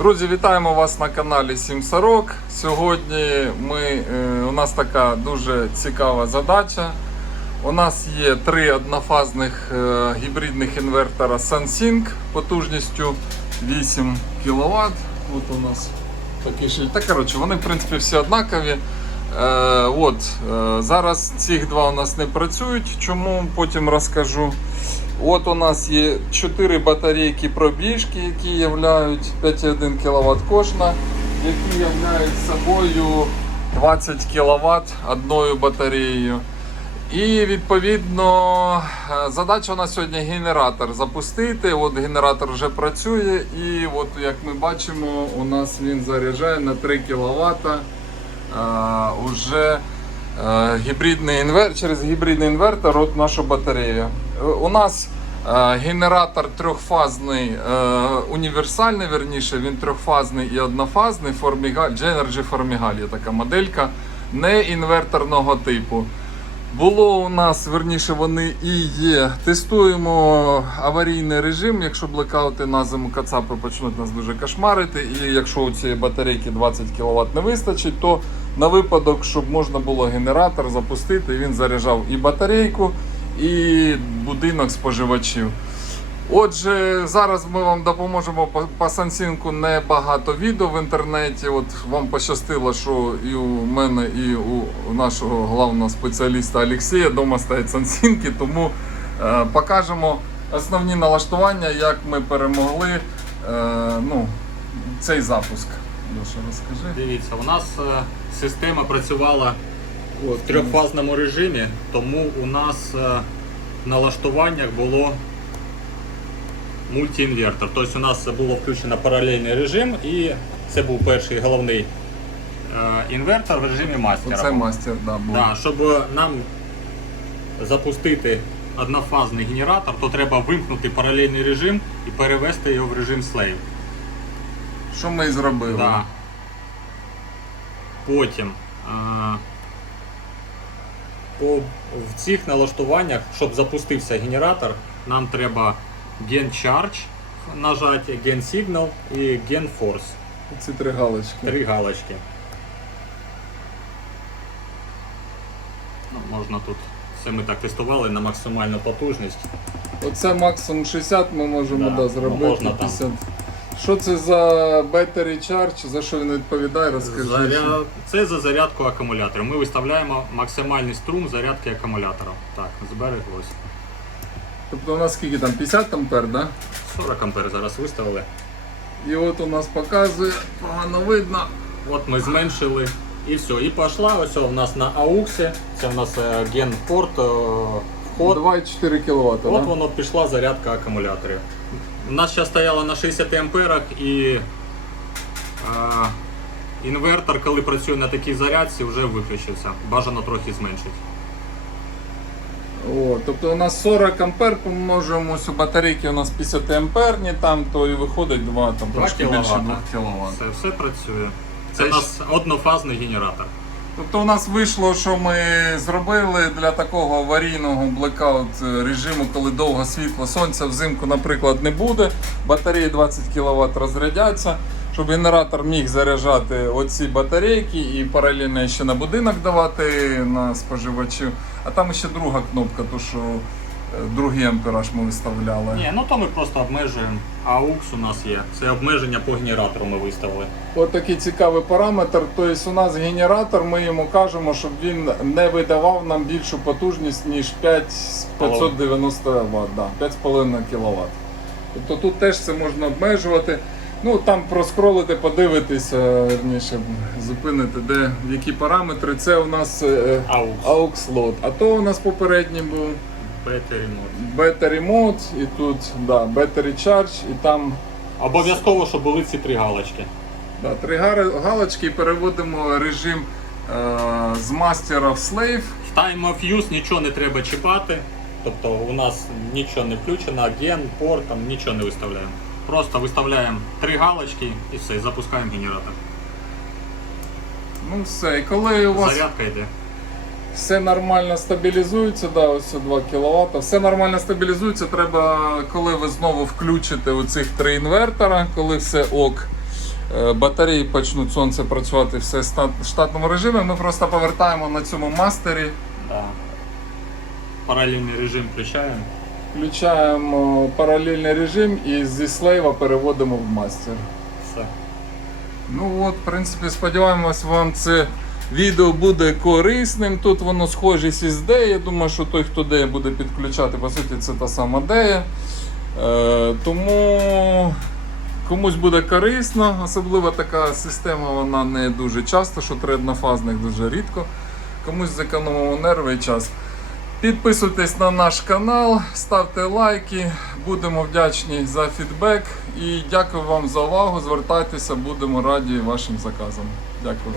Друзі, вітаємо вас на каналі Сім Сорок. Сьогодні ми, е, у нас така дуже цікава задача. У нас є три однофазних е, гібридних інвертора SunSync потужністю 8 кВт. От у нас такий шильд. Та коротше, вони в принципі всі однакові. Е, от, е, зараз ці два у нас не працюють. Чому потім розкажу. От у нас є 4 батарейки пробіжки, які являють 5,1 кВт кожна, які являють собою 20 кВт одною батареєю. І відповідно е, задача у нас сьогодні генератор запустити. От генератор вже працює, і от як ми бачимо, у нас він заряджає на 3 кВт. Уже е, гібридний інвер... через гібридний інвертор от нашу батарею. Е, У нас е, генератор трьохфазний, е, універсальний, верніше, він трьохфазний і однофазний. Formigal, Genergy Formigal є така моделька, не інверторного типу. Було у нас, верніше, вони і є. Тестуємо аварійний режим. Якщо блекаути на зиму кацапи почнуть нас дуже кошмарити, і якщо у цієї батарейки 20 кВт не вистачить, то на випадок, щоб можна було генератор запустити, він заряджав і батарейку, і будинок споживачів. Отже, зараз ми вам допоможемо по, сансінку небагато відео в інтернеті. От вам пощастило, що і у мене, і у нашого головного спеціаліста Олексія вдома стоять сансінки, тому е, покажемо основні налаштування, як ми перемогли е, ну, цей запуск. Леша, розкажи. Дивіться, у нас е, система працювала в трьохфазному режимі, тому у нас е, в налаштуваннях було мультиінвертор. Тобто у нас було включено паралельний режим і це був перший головний е, інвертор в режимі мастера. Оце мастер, да, був. Да, щоб нам запустити однофазний генератор, то треба вимкнути паралельний режим і перевести його в режим Slave. Що ми і зробили. Да. Потім а, по, в цих налаштуваннях, щоб запустився генератор, нам треба Gen Charge нажати, Gen Signal і Gen Force. Ці три галочки. Три галочки. Ну, можна тут. Все ми так тестували на максимальну потужність. Оце максимум 60 ми можемо Да, да, ну, зробити. можна там. 50. Що це за battery charge? За що він відповідає? Розкажи. Заря... Це за зарядку акумулятора. Ми виставляємо максимальний струм зарядки акумулятора. Так, збереглось. Тобто у нас скільки там? 50 ампер, да? 40 ампер зараз виставили. І от у нас показує, погано видно. От ми зменшили і все. І пішла ось у нас на AUX. Це у нас е, генпорт, е, вход. 2,4 кВт. От да? воно пішла зарядка акумуляторів. У нас зараз стояло на 60 амперах і е, інвертор, коли працює на такій зарядці, вже виключився. Бажано трохи зменшити. О, тобто у нас 40 ампер помножуємо ось у батарейки у нас 50 амперні, там то і виходить 2, там 2 трошки більше 2 кВт. Це все працює. Це Це у нас однофазний генератор. Тобто у нас вийшло, що ми зробили для такого аварійного блекаут режиму, коли довго світло сонця взимку, наприклад, не буде. Батареї 20 кВт розрядяться, щоб генератор міг заряджати оці батарейки і паралельно ще на будинок давати на споживачів. А там ще друга кнопка, то що е, другий ампераж ми виставляли. Ні, ну то ми просто обмежуємо. AUX у нас є. Це обмеження по генератору ми виставили. От такий цікавий параметр. Тобто у нас генератор, ми йому кажемо, щоб він не видавав нам більшу потужність, ніж 5590 Вт, да, 5,5 кВт. Тобто тут теж це можна обмежувати. Ну там проскролити, подивитися, верніше, зупинити, де які параметри. Це у нас е, AUX. AUX slot. А то у нас попередній був Battery mode. Battery Mode, і тут да, Battery Charge, і там Обов'язково, щоб були ці три галочки. Да, три гар- галочки і переводимо режим е, з мастера в слейв. В Time of Use нічого не треба чіпати. Тобто у нас нічого не включено, ген, порт, там нічого не виставляємо. Просто виставляємо три галочки і все, і запускаємо генератор. Ну все, і коли у вас Зарядка йде. все нормально стабілізується, да, ось 2 кВт, все нормально стабілізується, треба, коли ви знову включите оцих три інвертора, коли все ок. е, батареї почнуть сонце працювати все в штатному режимі. Ми просто повертаємо на цьому мастері, Да. Паралельний режим включаємо. Включаємо паралельний режим і зі слейва переводимо в мастер. Все. Ну от, в принципі, сподіваємось, вам це відео буде корисним. Тут воно схожість із D. Я думаю, що той, хто D буде підключати, по суті, це та сама D. Е, тому комусь буде корисно, особливо така система, вона не дуже часто, що три однофазних дуже рідко. Комусь зекономимо нерви і час. Підписуйтесь на наш канал, ставте лайки, будемо вдячні за фідбек і дякую вам за увагу. Звертайтеся, будемо раді вашим заказам. Дякую.